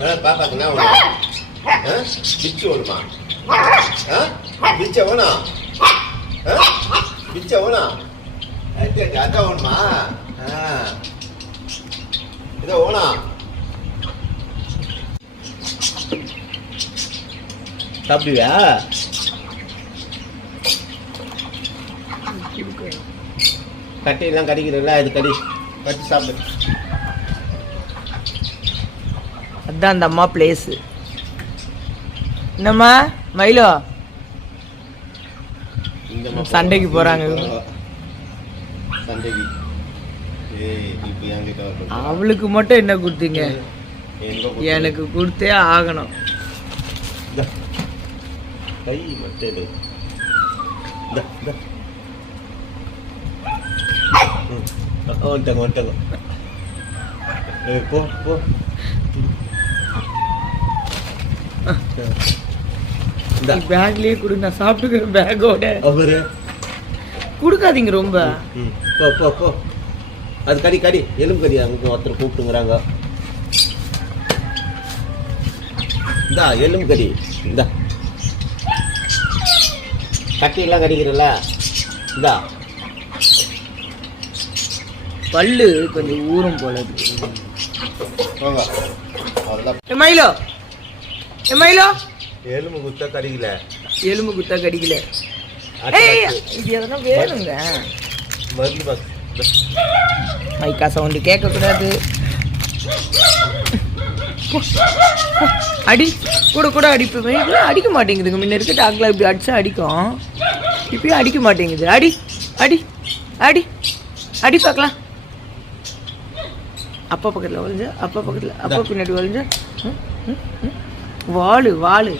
ஆ, பாப்பாக்கு என்ன வேணும் ஆ? பிச்சு வேணுமா ஆ? பிச்ச வேணும் ஆ? பிச்ச வேணும் அச்சா, அதான் வேணுமா ஆ. இதை வேணும் சாப்பிடுவியா கட்டையெல்லாம் கடிக்கிறல்ல இது கடி கட்டி சாப்பிடு அதான் அந்த அம்மா பிளேஸு என்னம்மா மயிலோ? சண்டைக்கு போறாங்க. அவளுக்கு மட்டும் என்ன கொடுத்தீங்க? எனக்கு கொடுத்தே ஆகணும். இந்தா. கை மட்டும் எடு. இந்தா, இந்தா. ம். ஆ, வந்துட்டாங்க வந்துட்டாங்க ஏய், போ போ இந்தா பேக்லயே கொடு நான் சாப்பிட்டுக்கிறேன் பேக்கோட. அவரு. கொடுக்காதீங்க ரொம்ப. போ போ போ. அது கடி கடி. எலும்பு கடி அங்கே ஒருத்தர் கூப்பிட்டுங்கிறாங்க. இந்தா எலும்பு கடி. இந்தா. கட்டியெல்லாம் கடிக்கிறல்ல. இந்தா. பல்லு கொஞ்சம் ஊறும் போல இருக்கு. மயிலோ. மயிலோ எலும்பு குத்தா கடிக்கல. எலும்பு குத்தா கடிக்கல. இது எதனா வேணுங்க. மைக்கா சவுண்டு கேட்கக்கூடாது. அடி கூட கூட அடிப்பு. அடிக்க மாட்டேங்குதுங்க. முன்ன இருக்க டாக்ல இப்படி அடிச்சா அடிக்கும். இப்பயும் அடிக்க மாட்டேங்குது. அடி அடி அடி அடி பார்க்கலாம். அப்பா பக்கத்தில் வளைஞ்சா அப்பா பக்கத்தில் அப்பா பின்னாடி வளைஞ்சா ம், ம், வாழு வாழு.